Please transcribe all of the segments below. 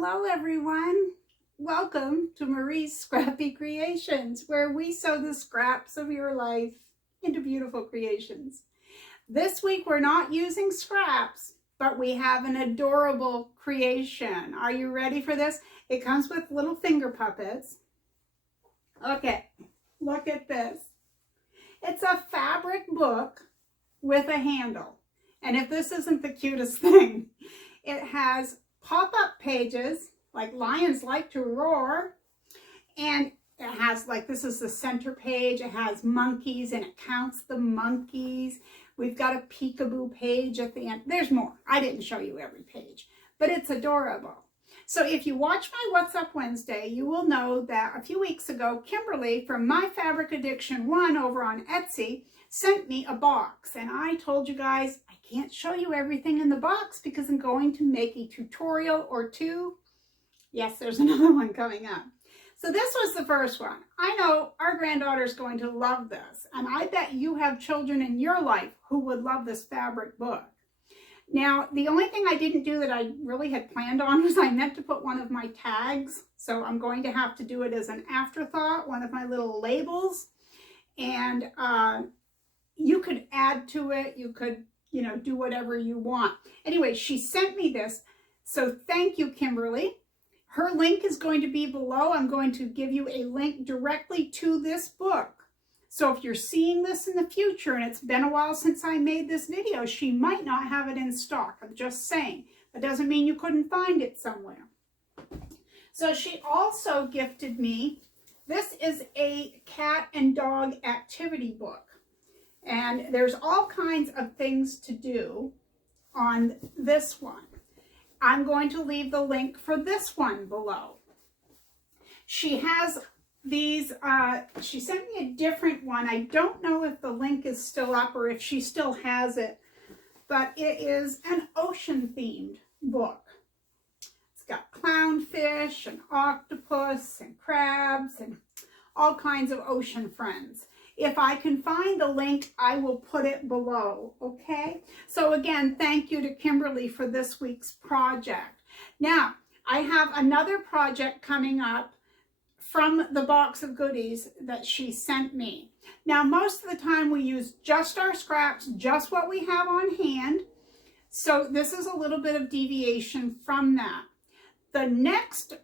Hello everyone. Welcome to Marie's Scrappy Creations, where we sew the scraps of your life into beautiful creations. This week we're not using scraps, but we have an adorable creation. Are you ready for this? It comes with little finger puppets. Okay, look at this. It's a fabric book with a handle. And if this isn't the cutest thing, it has pop-up pages like lions like to roar, and it has, like, this is the center page. It has monkeys and it counts the monkeys. We've got a peekaboo page at the end. There's more. I didn't show you every page, but it's adorable. So if you watch my What's Up Wednesday, you will know that a few weeks ago, Kimberly from My Fabric Addiction 1 over on Etsy sent me a box, and I told you guys I can't show you everything in the box because I'm going to make a tutorial or two. Yes, there's another one coming up. So this was the first one. I know our granddaughter is going to love this, and I bet you have children in your life who would love this fabric book. Now, the only thing I didn't do that I really had planned on was I meant to put one of my tags, so I'm going to have to do it as an afterthought, one of my little labels, and you could add to it, you could, do whatever you want. Anyway, she sent me this, so thank you, Kimberly. Her link is going to be below. I'm going to give you a link directly to this book. So if you're seeing this in the future and it's been a while since I made this video, she might not have it in stock. I'm just saying. That doesn't mean you couldn't find it somewhere. So she also gifted me, this is a cat and dog activity book. And there's all kinds of things to do on this one. I'm going to leave the link for this one below. She has these, she sent me a different one. I don't know if the link is still up or if she still has it, but it is an ocean themed book. It's got clownfish and octopus and crabs and all kinds of ocean friends. If I can find the link, I will put it below, okay? So again, thank you to Kimberly for this week's project. Now, I have another project coming up from the box of goodies that she sent me. Now, most of the time we use just our scraps, just what we have on hand. So this is a little bit of deviation from that. The next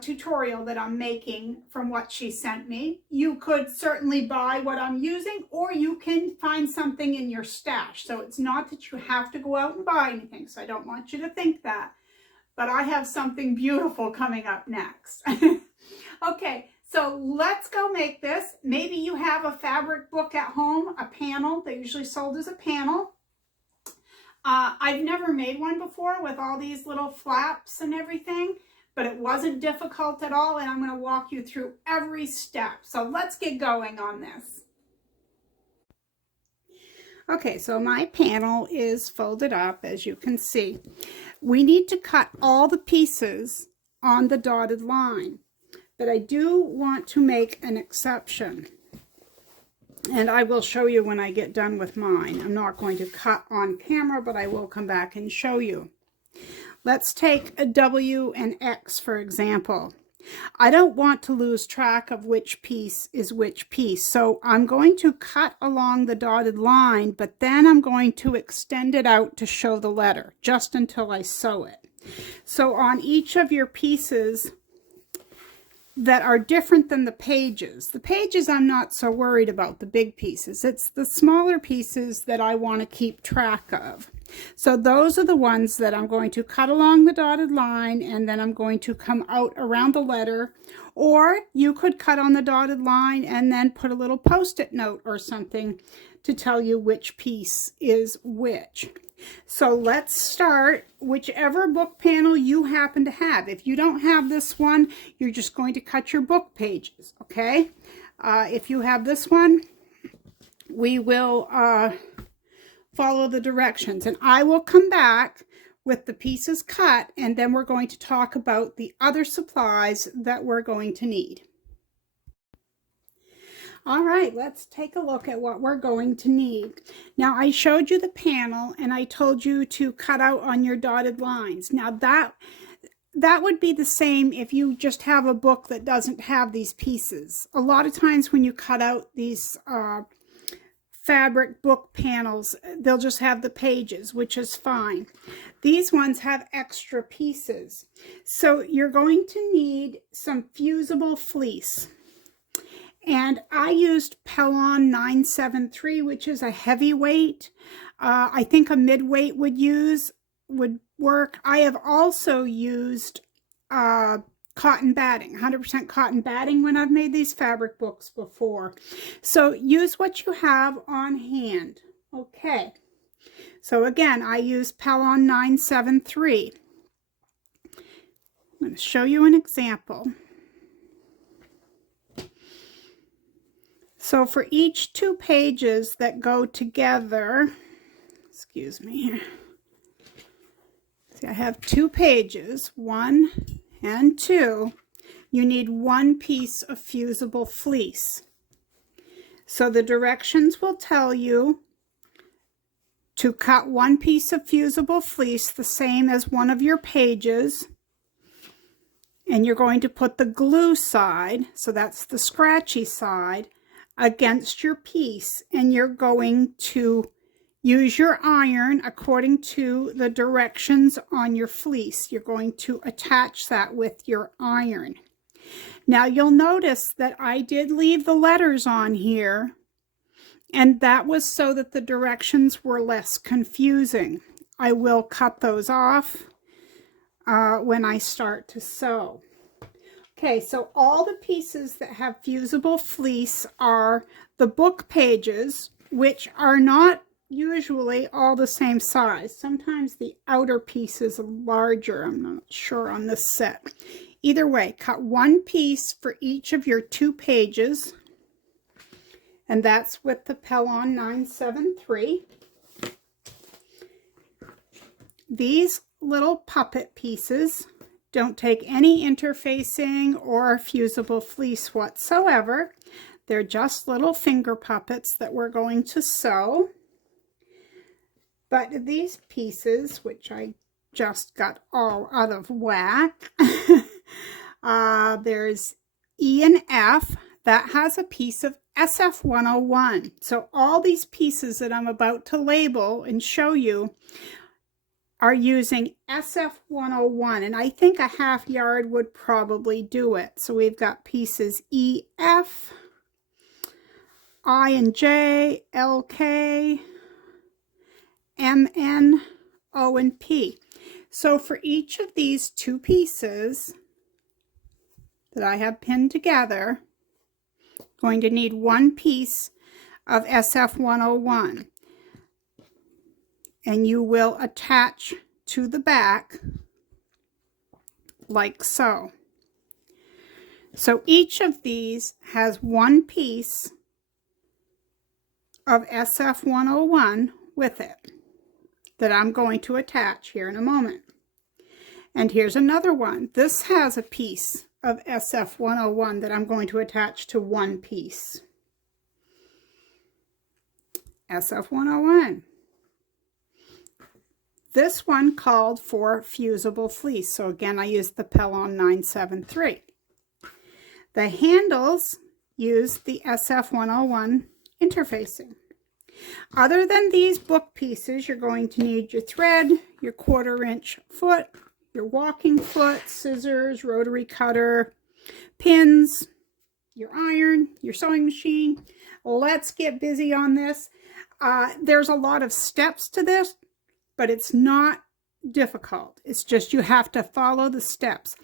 tutorial that I'm making from what she sent me, you could certainly buy what I'm using, or you can find something in your stash. So it's not that you have to go out and buy anything. So I don't want you to think that, but I have something beautiful coming up next. Okay, so let's go make this. Maybe you have a fabric book at home, a panel. They're usually sold as a panel. I've never made one before with all these little flaps and everything, but it wasn't difficult at all, and I'm going to walk you through every step. So let's get going on this. Okay, so my panel is folded up, as you can see. We need to cut all the pieces on the dotted line, but I do want to make an exception. And I will show you when I get done with mine. I'm not going to cut on camera, but I will come back and show you. Let's take a W and X, for example. I don't want to lose track of which piece is which piece, so I'm going to cut along the dotted line, but then I'm going to extend it out to show the letter, just until I sew it. So on each of your pieces that are different than the pages I'm not so worried about, the big pieces. It's the smaller pieces that I want to keep track of. So those are the ones that I'm going to cut along the dotted line, and then I'm going to come out around the letter. Or you could cut on the dotted line and then put a little post-it note or something to tell you which piece is which. So let's start whichever book panel you happen to have. If you don't have this one, you're just going to cut your book pages, okay? If you have this one, we will follow the directions, and I will come back with the pieces cut, and then we're going to talk about the other supplies that we're going to need. All right, let's take a look at what we're going to need. Now, I showed you the panel and I told you to cut out on your dotted lines. Now that would be the same if you just have a book that doesn't have these pieces. A lot of times when you cut out these fabric book panels, they'll just have the pages, which is fine. These ones have extra pieces. So you're going to need some fusible fleece. And I used Pellon 973, which is a heavyweight. I think a midweight would work. I have also used cotton batting, 100% cotton batting when I've made these fabric books before. So use what you have on hand. Okay. So again, I use Pellon 973. I'm going to show you an example. So for each 2 pages that go together, excuse me here. See, I have 2 pages, 1 and 2. You need 1 piece of fusible fleece. So the directions will tell you to cut 1 piece of fusible fleece, the same as one of your pages. And you're going to put the glue side, so that's the scratchy side, against your piece. And you're going to use your iron according to the directions on your fleece. You're going to attach that with your iron. Now you'll notice that I did leave the letters on here, and that was so that the directions were less confusing. I will cut those off when I start to sew. Okay, so all the pieces that have fusible fleece are the book pages, which are not usually all the same size. Sometimes the outer piece is larger. I'm not sure on this set. Either way, cut 1 piece for each of your 2 pages, and that's with the Pellon 973. These little puppet pieces don't take any interfacing or fusible fleece whatsoever. They're just little finger puppets that we're going to sew. But these pieces, which I just got all out of whack, there's E and F, that has a piece of SF101. So all these pieces that I'm about to label and show you are using SF101, and I think a ½ yard would probably do it. So we've got pieces E, F, I and J, L, K, M, N, O, and P. So for each of these 2 pieces that I have pinned together, I'm going to need 1 piece of SF101. And you will attach to the back like so. So each of these has 1 piece of SF101 with it that I'm going to attach here in a moment. And here's another one. This has a piece of SF101 that I'm going to attach to 1 piece. SF101. This one called for fusible fleece. So again, I used the Pellon 973. The handles use the SF101 interfacing. Other than these book pieces, you're going to need your thread, your 1/4 inch foot, your walking foot, scissors, rotary cutter, pins, your iron, your sewing machine. Let's get busy on this. There's a lot of steps to this, but it's not difficult. It's just you have to follow the steps.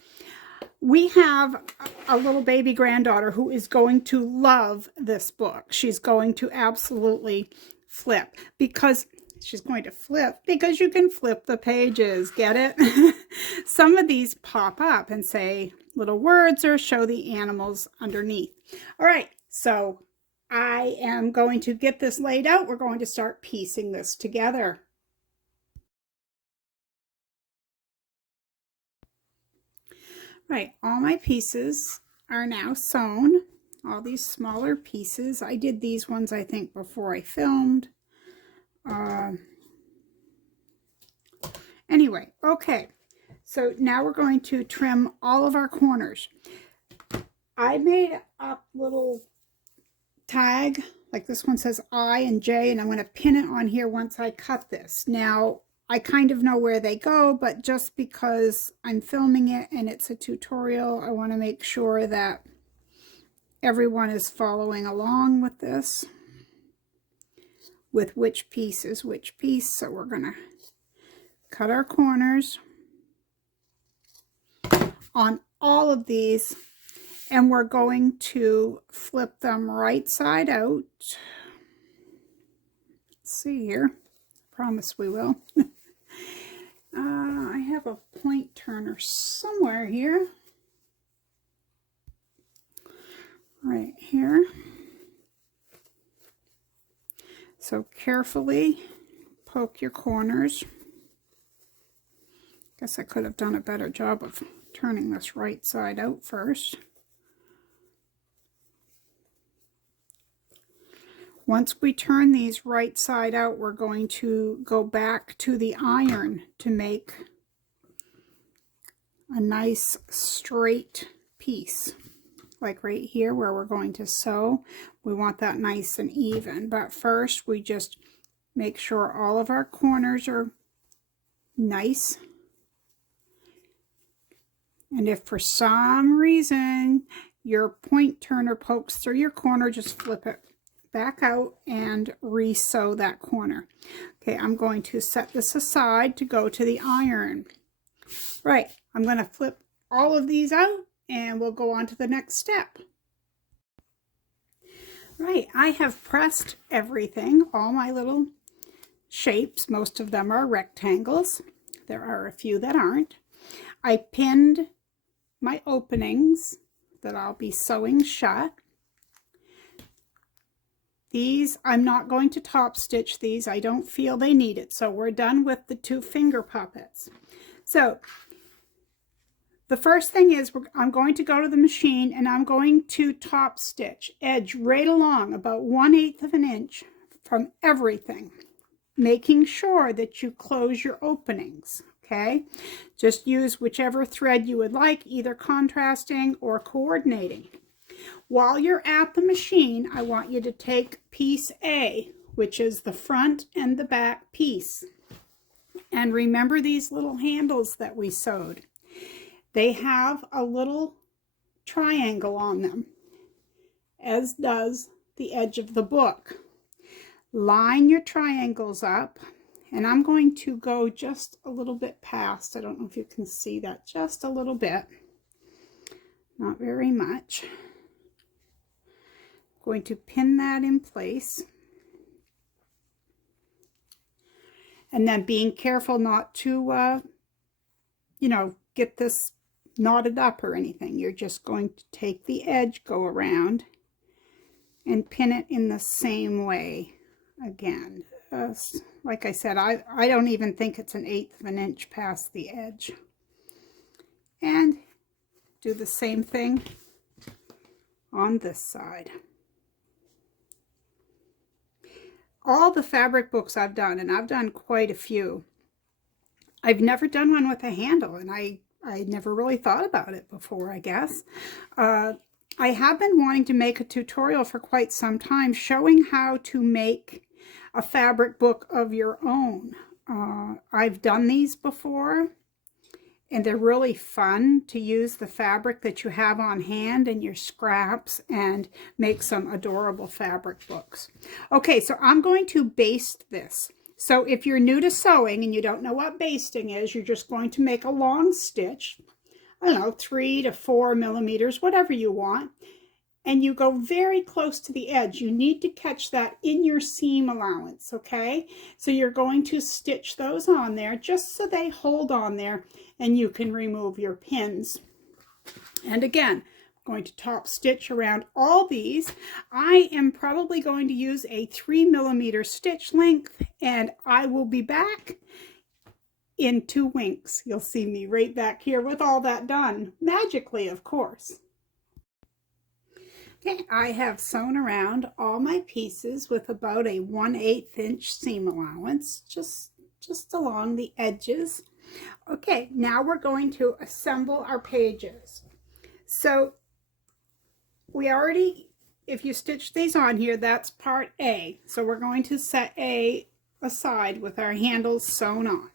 We have a little baby granddaughter who is going to love this book. She's going to absolutely flip because she's going to flip because you can flip the pages. Get it? Some of these pop up and say little words or show the animals underneath. All right, so I am going to get this laid out. We're going to start piecing this together. Right, all my pieces are now sewn. All these smaller pieces. I did these ones, I think, before I filmed. Anyway, okay. So now we're going to trim all of our corners. I made up little tag, like this one says I and J, and I'm going to pin it on here once I cut this. Now, I kind of know where they go, but just because I'm filming it and it's a tutorial, I want to make sure that everyone is following along with this, with which piece is which piece. So we're going to cut our corners on all of these, and we're going to flip them right side out. Let's see here. Promise we will. I have a point turner somewhere here. Right here. So carefully poke your corners. Guess I could have done a better job of turning this right side out first. Once we turn these right side out, we're going to go back to the iron to make a nice straight piece. Like right here where we're going to sew, we want that nice and even. But first we just make sure all of our corners are nice. And if for some reason your point turner pokes through your corner, just flip it back out and re-sew that corner. Okay, I'm going to set this aside to go to the iron. Right, I'm going to flip all of these out and we'll go on to the next step. Right, I have pressed everything, all my little shapes. Most of them are rectangles. There are a few that aren't. I pinned my openings that I'll be sewing shut. These, I'm not going to top stitch these. I don't feel they need it. So we're done with the 2 finger puppets. So the first thing is I'm going to go to the machine and I'm going to top stitch edge right along about 1/8 of an inch from everything, making sure that you close your openings. Okay, just use whichever thread you would like, either contrasting or coordinating. While you're at the machine, I want you to take piece A, which is the front and the back piece. And remember these little handles that we sewed. They have a little triangle on them, as does the edge of the book. Line your triangles up, and I'm going to go just a little bit past. I don't know if you can see that, just a little bit. Not very much. Going to pin that in place, and then being careful not to get this knotted up or anything. You're just going to take the edge, go around and pin it in the same way again. Like I said, I don't even think it's 1/8 of an inch past the edge. And do the same thing on this side. All the fabric books I've done, and I've done quite a few, I've never done one with a handle, and I never really thought about it before, I guess. I have been wanting to make a tutorial for quite some time showing how to make a fabric book of your own. I've done these before, and they're really fun to use the fabric that you have on hand and your scraps and make some adorable fabric books. Okay, so I'm going to baste this. So if you're new to sewing and you don't know what basting is, you're just going to make a long stitch, I don't know, 3 to 4 millimeters, whatever you want, and you go very close to the edge. You need to catch that in your seam allowance, okay? So you're going to stitch those on there just so they hold on there and you can remove your pins. And again, I'm going to top stitch around all these. I am probably going to use a 3 millimeter stitch length, and I will be back in 2 winks. You'll see me right back here with all that done, magically, of course. Okay, I have sewn around all my pieces with about a 1/8 inch seam allowance, just along the edges. Okay, now we're going to assemble our pages. So we already, if you stitch these on here, that's part A. So we're going to set A aside with our handles sewn on.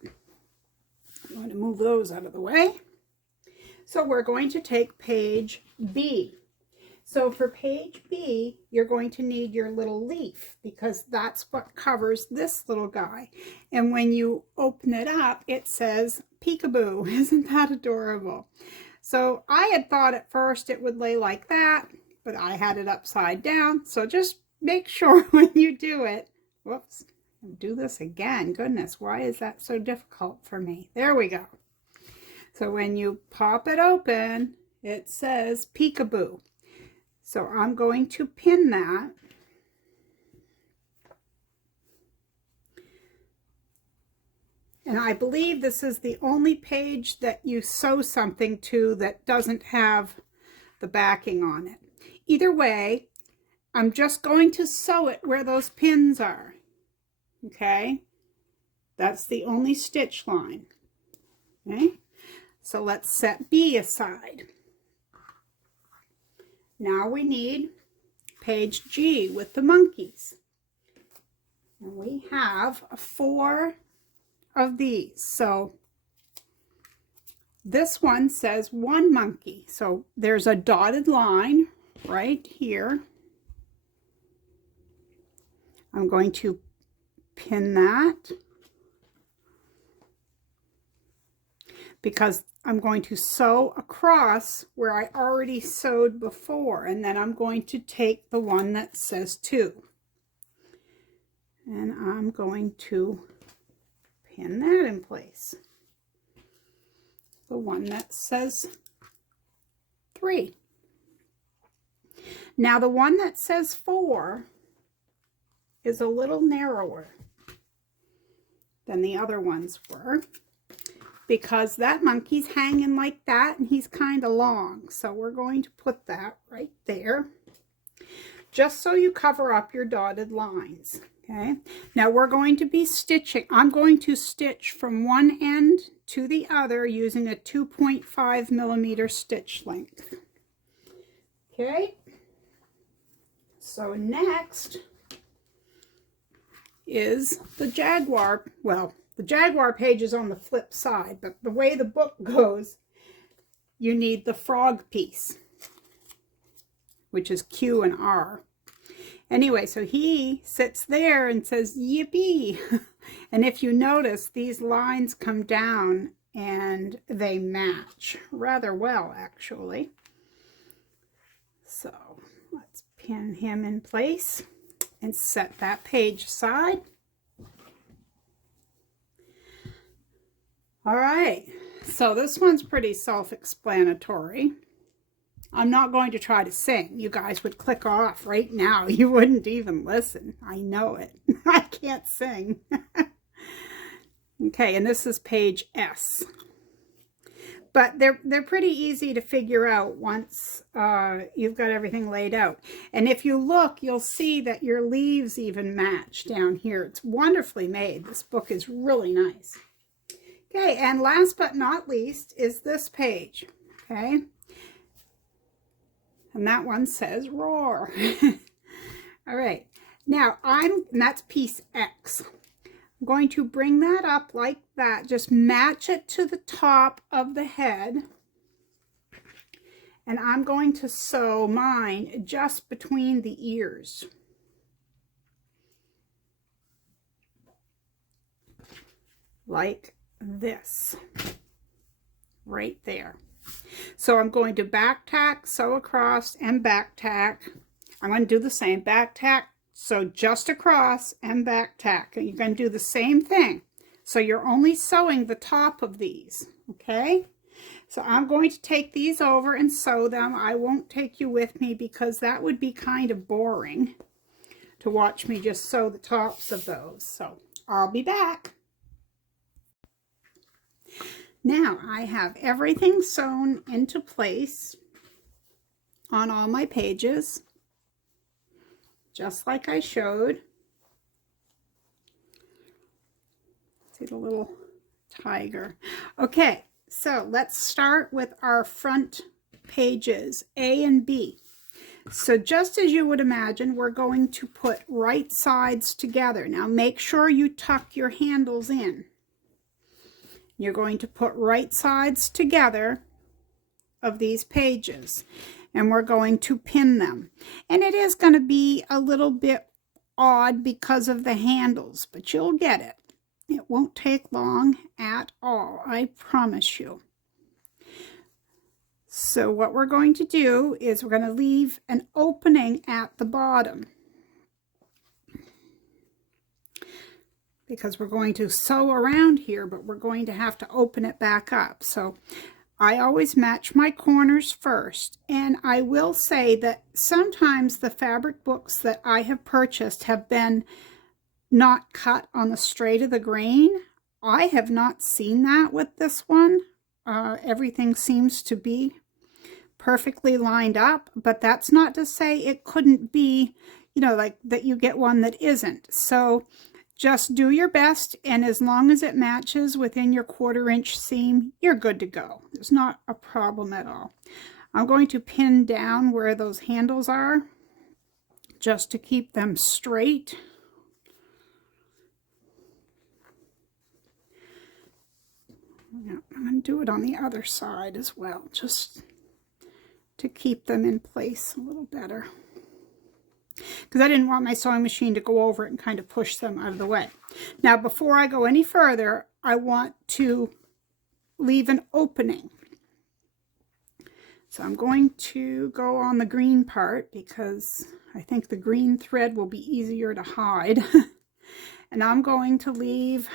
I'm going to move those out of the way. So we're going to take page B. So for page B, you're going to need your little leaf because that's what covers this little guy. And when you open it up, it says peekaboo. Isn't that adorable? So I had thought at first it would lay like that, but I had it upside down. So just make sure when you do it, whoops, I'll do this again. Goodness, why is that so difficult for me? There we go. So when you pop it open, it says peekaboo. So I'm going to pin that. And I believe this is the only page that you sew something to that doesn't have the backing on it. Either way, I'm just going to sew it where those pins are. Okay? That's the only stitch line. Okay? So let's set B aside. Now we need page G with the monkeys. And we have 4 of these. So this one says 1 monkey. So there's a dotted line right here. I'm going to pin that because I'm going to sew across where I already sewed before, and then I'm going to take the one that says 2. And I'm going to pin that in place. The one that says 3. Now the one that says 4 is a little narrower than the other ones were, because that monkey's hanging like that and he's kind of long. So we're going to put that right there, just so you cover up your dotted lines. Okay, now we're going to be stitching. I'm going to stitch from one end to the other using a 2.5 millimeter stitch length. Okay, so next is the jaguar. Well, the jaguar page is on the flip side, but the way the book goes, you need the frog piece, which is Q and R. Anyway, so he sits there and says, yippee. And if you notice, these lines come down and they match rather well, actually. So let's pin him in place and set that page aside. All right, so this one's pretty self-explanatory. I'm not going to try to sing. You guys would click off right now. You wouldn't even listen. I know it. I can't sing. Okay, and this is page S. But they're pretty easy to figure out once you've got everything laid out. And if you look, you'll see that your leaves even match down here. It's wonderfully made. This book is really nice. Okay, and last but not least is this page. Okay. And that one says roar. All right. Now and that's piece X. I'm going to bring that up like that. Just match it to the top of the head. And I'm going to sew mine just between the ears. Like this. Right there. So I'm going to back tack, sew across, and back tack. I'm going to do the same, back tack, sew just across, and back tack. And you're going to do the same thing. So you're only sewing the top of these, okay? So I'm going to take these over and sew them. I won't take you with me because that would be kind of boring to watch me just sew the tops of those. So I'll be back. Now I have everything sewn into place on all my pages, just like I showed. See the little Tiger. Okay, so let's start with our front pages, A and B. So just as you would imagine, we're going to put right sides together. Now make sure you tuck your handles in. You're going to put right sides together of these pages, and we're going to pin them. And it is going to be a little bit odd because of the handles, but you'll get it. It won't take long at all, I promise you. So what we're going to do is we're going to leave an opening at the bottom, because we're going to sew around here, but we're going to have to open it back up. So I always match my corners first, and I will say that sometimes the fabric books that I have purchased have been not cut on the straight of the grain. I have not seen that with this one. Everything seems to be perfectly lined up, but that's not to say it couldn't be, you know, like that you get one that isn't. So just do your best, and as long as it matches within your 1/4 inch seam, you're good to go. There's not a problem at all. I'm going to pin down where those handles are just to keep them straight. Yeah, I'm going to do it on the other side as well, just to keep them in place a little better, because I didn't want my sewing machine to go over it and kind of push them out of the way. Now, before I go any further, I want to leave an opening. So I'm going to go on the green part because I think the green thread will be easier to hide. And I'm going to leave,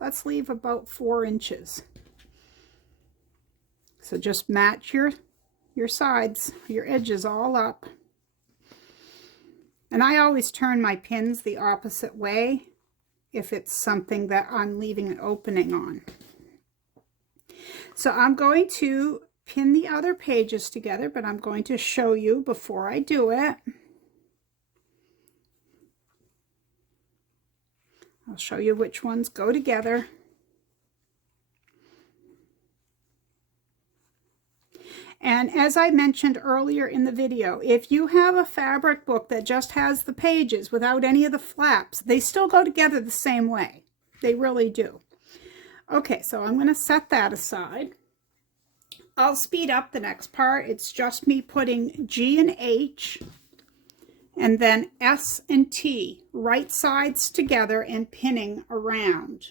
let's leave about 4 inches. So just match your sides, your edges all up. And I always turn my pins the opposite way if it's something that I'm leaving an opening on. So I'm going to pin the other pages together, but I'm going to show you before I do it. I'll show you which ones go together. And as I mentioned earlier in the video, if you have a fabric book that just has the pages without any of the flaps, they still go together the same way. They really do. Okay, so I'm going to set that aside. I'll speed up the next part. It's just me putting G and H and then S and T right sides together and pinning around.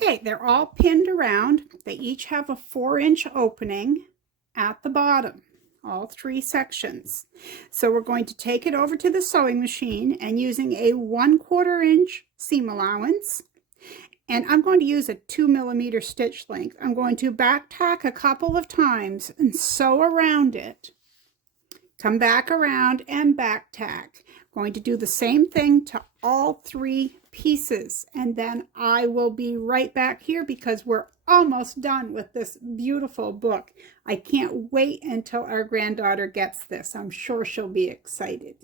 Okay, they're all pinned around. They each have a 4-inch opening at the bottom, all 3 sections. So we're going to take it over to the sewing machine, and using a 1/4 inch seam allowance, and I'm going to use a 2mm stitch length. I'm going to back tack a couple of times and sew around it. Come back around and back tack. I'm going to do the same thing to all 3 pieces, and then I will be right back here because we're almost done with this beautiful book. I can't wait until our granddaughter gets this. I'm sure she'll be excited.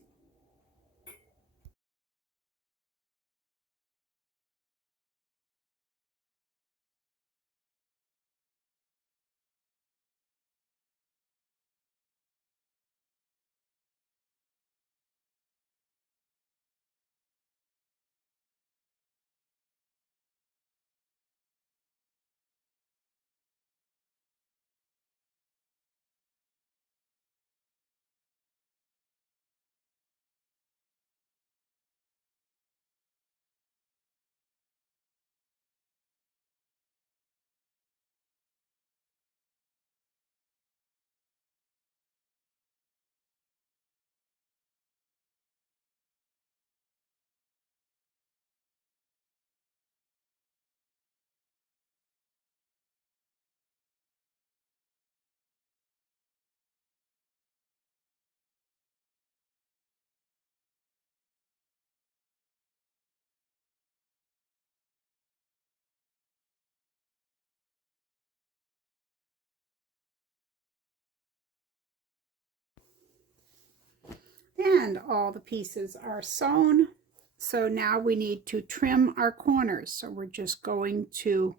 and all the pieces are sewn. So now we need to trim our corners. So we're just going to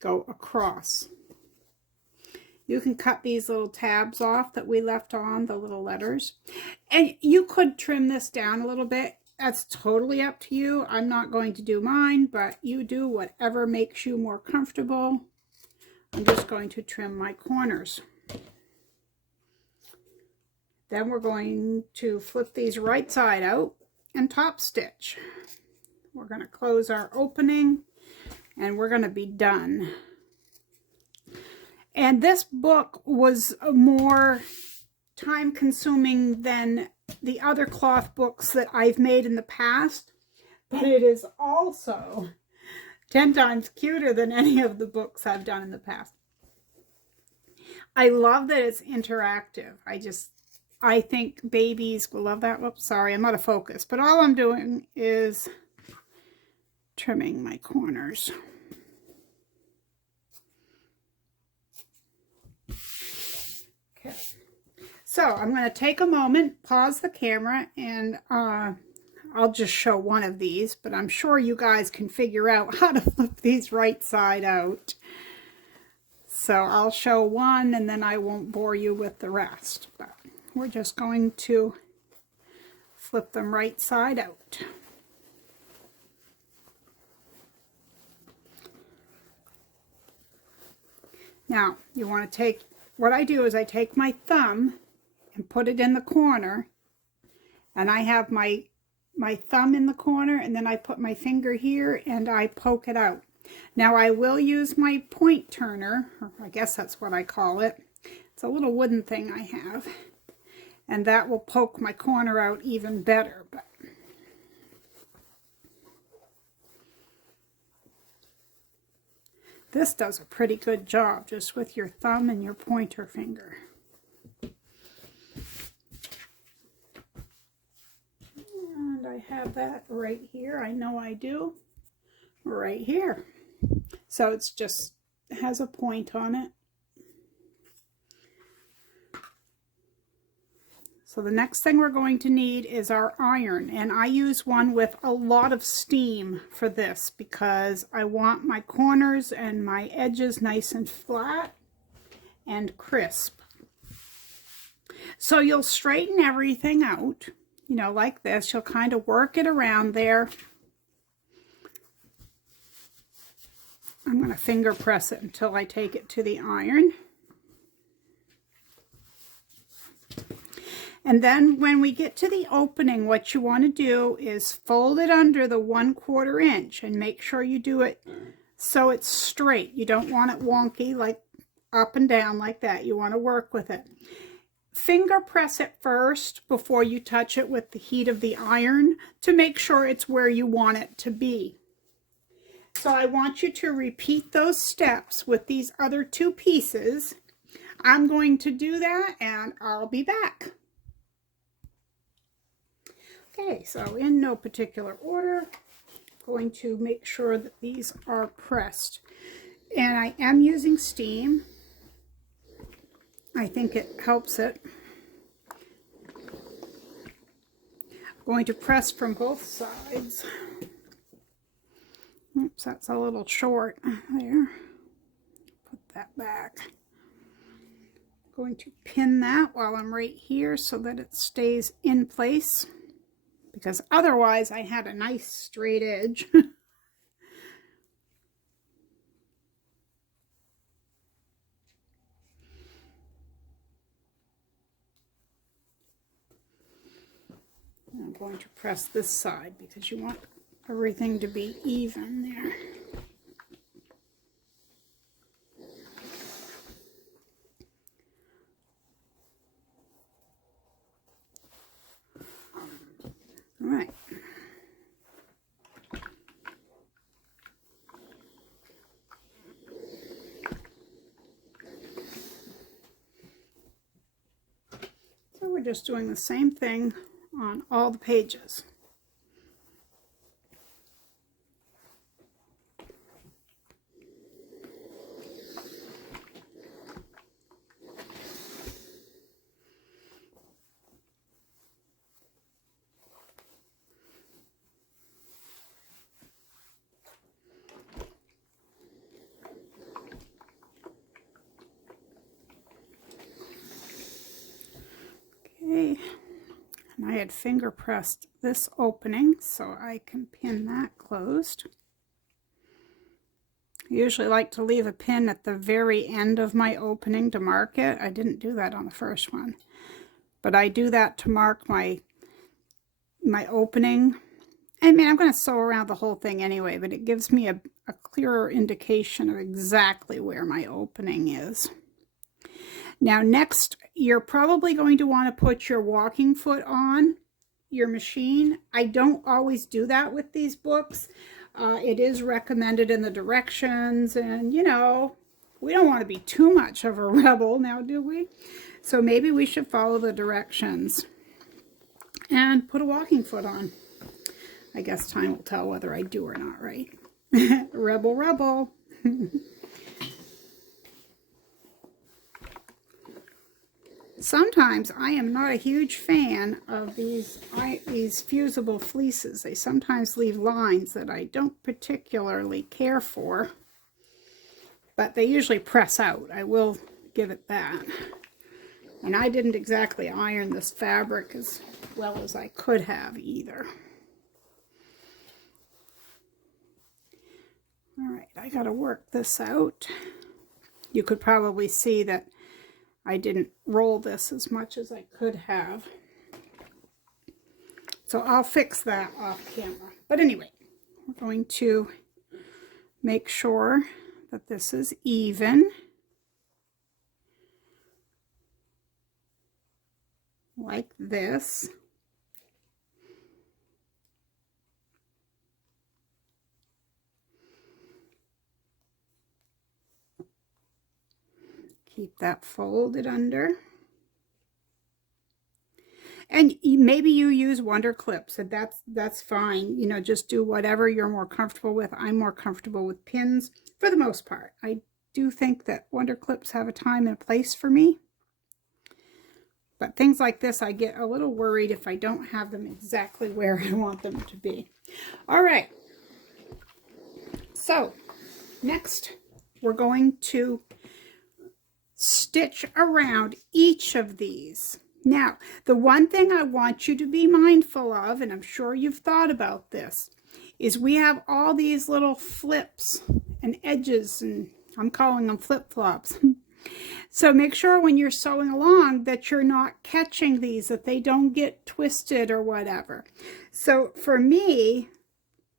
go across. You can cut these little tabs off that we left on, the little letters. And you could trim this down a little bit. That's totally up to you. I'm not going to do mine, but you do whatever makes you more comfortable. I'm just going to trim my corners. Then we're going to flip these right side out and top stitch. We're going to close our opening and we're going to be done. And this book was more time consuming than the other cloth books that I've made in the past, but it is also 10 times cuter than any of the books I've done in the past. I love that it's interactive. I think babies will love that. Oops, sorry, I'm out of focus, but all I'm doing is trimming my corners. Okay. So I'm going to take a moment, pause the camera, and I'll just show one of these, but I'm sure you guys can figure out how to flip these right side out. So I'll show one and then I won't bore you with the rest. But we're just going to flip them right side out. Now you want to take, what I do is I take my thumb and put it in the corner, and I have my thumb in the corner, and then I put my finger here and I poke it out. Now I will use my point turner, or I guess that's what I call it. It's a little wooden thing I have, and that will poke my corner out even better. But this does a pretty good job just with your thumb and your pointer finger. And I have that right here. I know I do. Right here. So it's just has a point on it. So the next thing we're going to need is our iron, and I use one with a lot of steam for this because I want my corners and my edges nice and flat and crisp. So you'll straighten everything out, you know, like this. You'll kind of work it around there. I'm going to finger press it until I take it to the iron. And then when we get to the opening, what you want to do is fold it under the 1/4 inch and make sure you do it so it's straight. You don't want it wonky, like up and down like that. You want to work with it. Finger press it first before you touch it with the heat of the iron to make sure it's where you want it to be. So I want you to repeat those steps with these other two pieces. I'm going to do that and I'll be back. Okay, so in no particular order, I'm going to make sure that these are pressed. And I am using steam. I think it helps it. I'm going to press from both sides. Oops, that's a little short there. Put that back. I'm going to pin that while I'm right here so that it stays in place, because otherwise I had a nice straight edge. I'm going to press this side because you want everything to be even there. All right. So we're just doing the same thing on all the pages. And I had finger pressed this opening so I can pin that closed. I usually like to leave a pin at the very end of my opening to mark it. I didn't do that on the first one, but I do that to mark my opening. I mean, I'm going to sew around the whole thing anyway, but it gives me a clearer indication of exactly where my opening is. Now next, you're probably going to want to put your walking foot on your machine. I don't always do that with these books. It is recommended in the directions, and you know, we don't want to be too much of a rebel now, do we? So maybe we should follow the directions and put a walking foot on. I guess time will tell whether I do or not, right? Rebel, rebel. Sometimes I am not a huge fan of these fusible fleeces. They sometimes leave lines that I don't particularly care for, but they usually press out. I will give it that. And I didn't exactly iron this fabric as well as I could have either. All right, I got to work this out. You could probably see that I didn't roll this as much as I could have. So I'll fix that off camera. But anyway, we're going to make sure that this is even. Like this. Keep that folded under. And maybe you use Wonder Clips, and that's fine. You know, just do whatever you're more comfortable with. I'm more comfortable with pins for the most part. I do think that Wonder Clips have a time and a place for me. But things like this, I get a little worried if I don't have them exactly where I want them to be. All right. So, next, we're going to stitch around each of these. Now, the one thing I want you to be mindful of, and I'm sure you've thought about this, is we have all these little flips and edges, and I'm calling them flip-flops. So make sure when you're sewing along that you're not catching these, that they don't get twisted or whatever. So for me,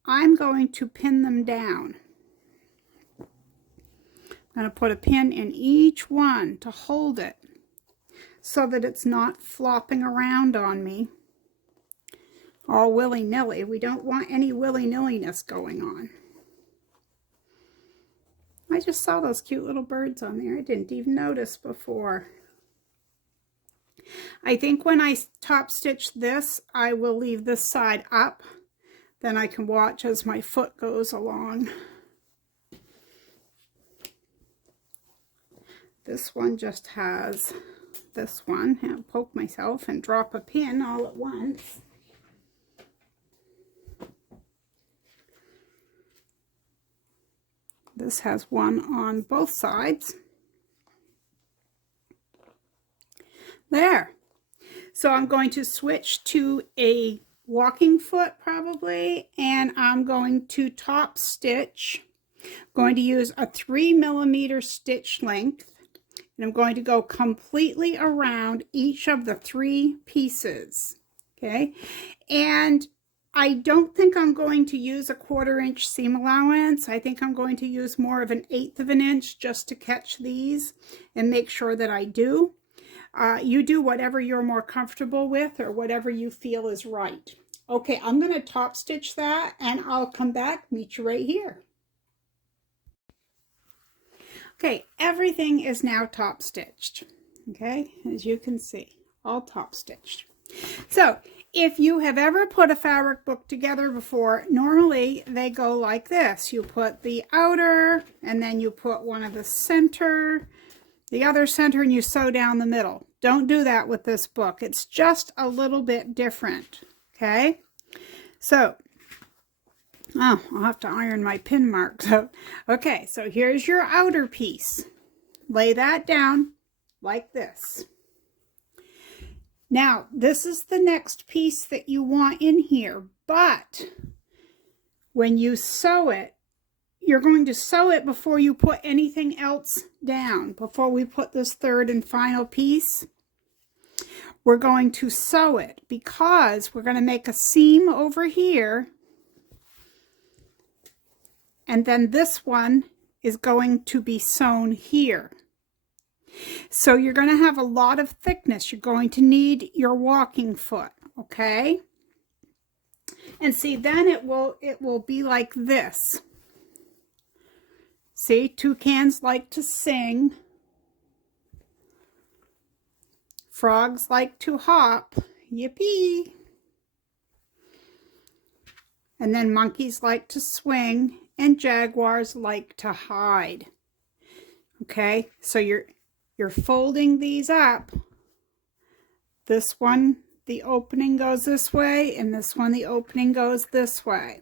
I'm going to pin them down. I'm going to put a pin in each one to hold it so that it's not flopping around on me all willy-nilly. We don't want any willy-nilliness going on. I just saw those cute little birds on there. I didn't even notice before. I think when I top stitch this, I will leave this side up. Then I can watch as my foot goes along. This one just has this one. I'll poke myself and drop a pin all at once. This has one on both sides. There. So I'm going to switch to a walking foot probably, and I'm going to top stitch. I'm going to use a 3mm stitch length, and I'm going to go completely around each of the 3 pieces. Okay, and I don't think I'm going to use a 1/4 inch seam allowance. I think I'm going to use more of an 1/8 of an inch just to catch these and make sure that I do. You do whatever you're more comfortable with or whatever you feel is right. Okay, I'm going to top stitch that and I'll come back, meet you right here. Okay, everything is now top stitched. Okay, as you can see, all top stitched. So, if you have ever put a fabric book together before, normally they go like this. You put the outer, and then you put one of the center, the other center, and you sew down the middle. Don't do that with this book. It's just a little bit different, okay? So, oh, I'll have to iron my pin marks. Okay, so here's your outer piece. Lay that down like this. Now, this is the next piece that you want in here, but when you sew it, you're going to sew it before you put anything else down. Before we put this third and final piece, we're going to sew it because we're going to make a seam over here, and then this one is going to be sewn here. So you're going to have a lot of thickness. You're going to need your walking foot, okay? And see, then it will be like this. See, toucans like to sing. Frogs like to hop. Yippee! And then monkeys like to swing, and jaguars like to hide. Okay, so you're folding these up. This one, the opening goes this way, and this one, the opening goes this way.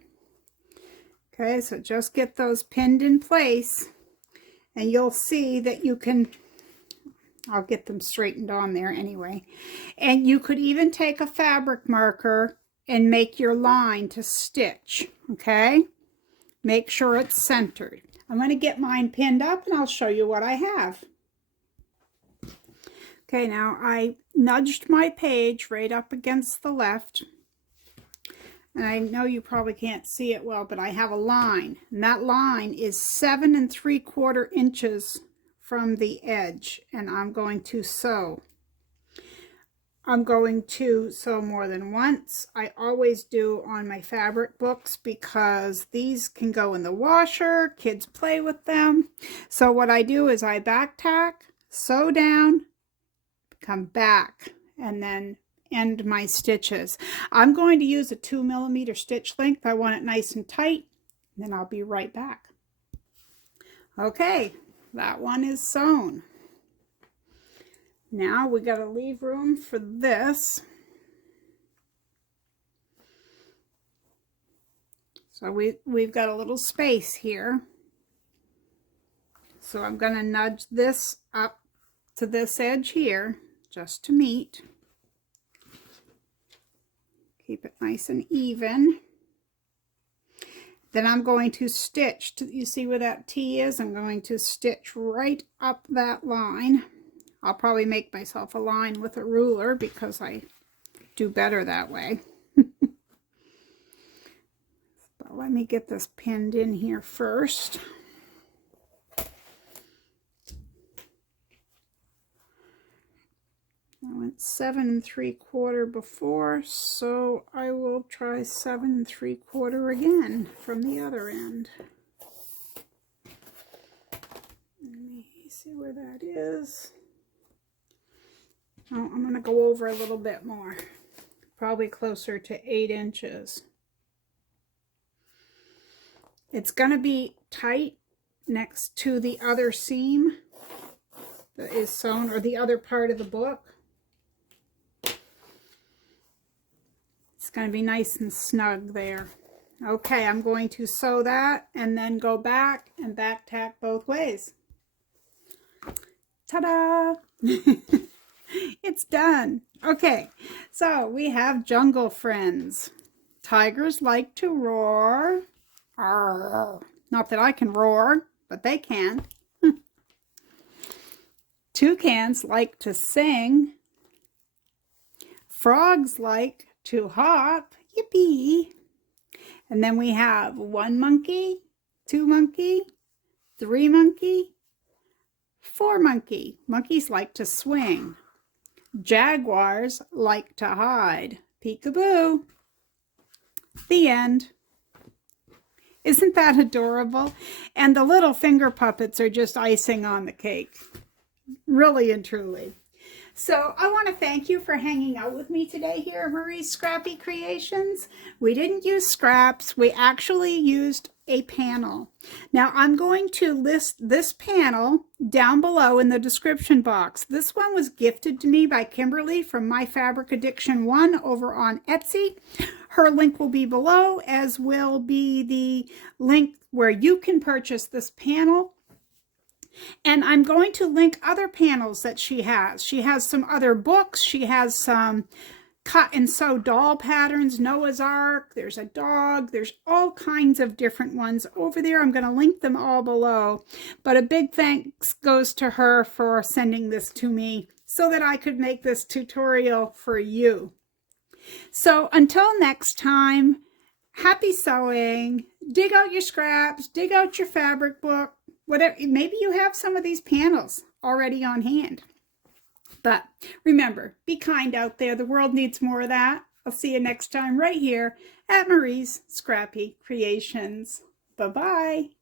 Okay, so just get those pinned in place, and you'll see that you can, I'll get them straightened on there anyway. And you could even take a fabric marker and make your line to stitch, okay? Make sure it's centered. I'm going to get mine pinned up, and I'll show you what I have. Okay, now I nudged my page right up against the left, and I know you probably can't see it well, but I have a line, and that line is 7 3/4 inches from the edge, and I'm going to sew. I'm going to sew more than once. I always do on my fabric books because these can go in the washer, kids play with them. So what I do is I back tack, sew down, come back, and then end my stitches. I'm going to use a 2mm stitch length. I want it nice and tight, and then I'll be right back. Okay, that one is sewn. Now we got to leave room for this. So we've got a little space here. So I'm going to nudge this up to this edge here, just to meet. Keep it nice and even. Then I'm going to stitch, you see where that T is? I'm going to stitch right up that line. I'll probably make myself a line with a ruler because I do better that way. But let me get this pinned in here first. I went 7 3/4 before, so I will try 7 3/4 again from the other end. Let me see where that is. Oh, I'm going to go over a little bit more, probably closer to 8 inches. It's going to be tight next to the other seam that is sewn, or the other part of the book. It's going to be nice and snug there. Okay, I'm going to sew that and then go back and back tack both ways. Ta-da! It's done. Okay, so we have jungle friends. Tigers like to roar. Arr. Not that I can roar, but they can. Toucans like to sing. Frogs like to hop. Yippee! And then we have 1 monkey, 2 monkey, 3 monkey, 4 monkey. Monkeys like to swing. Jaguars like to hide. Peekaboo. The end. Isn't that adorable? And the little finger puppets are just icing on the cake. Really and truly. So I want to thank you for hanging out with me today here at Marie's Scrappy Creations. We didn't use scraps. We actually used a panel. Now I'm going to list this panel down below in the description box. This one was gifted to me by Kimberley from My Fabric Addiction 1 over on Etsy. Her link will be below, as will be the link where you can purchase this panel. And I'm going to link other panels that she has. She has some other books. She has some cut and sew doll patterns, Noah's Ark, there's a dog, there's all kinds of different ones over there. I'm going to link them all below. But a big thanks goes to her for sending this to me so that I could make this tutorial for you. So until next time, happy sewing. Dig out your scraps, dig out your fabric book, whatever. Maybe you have some of these panels already on hand. But remember, be kind out there. The world needs more of that. I'll see you next time right here at Marie's Scrappy Creations. Bye-bye.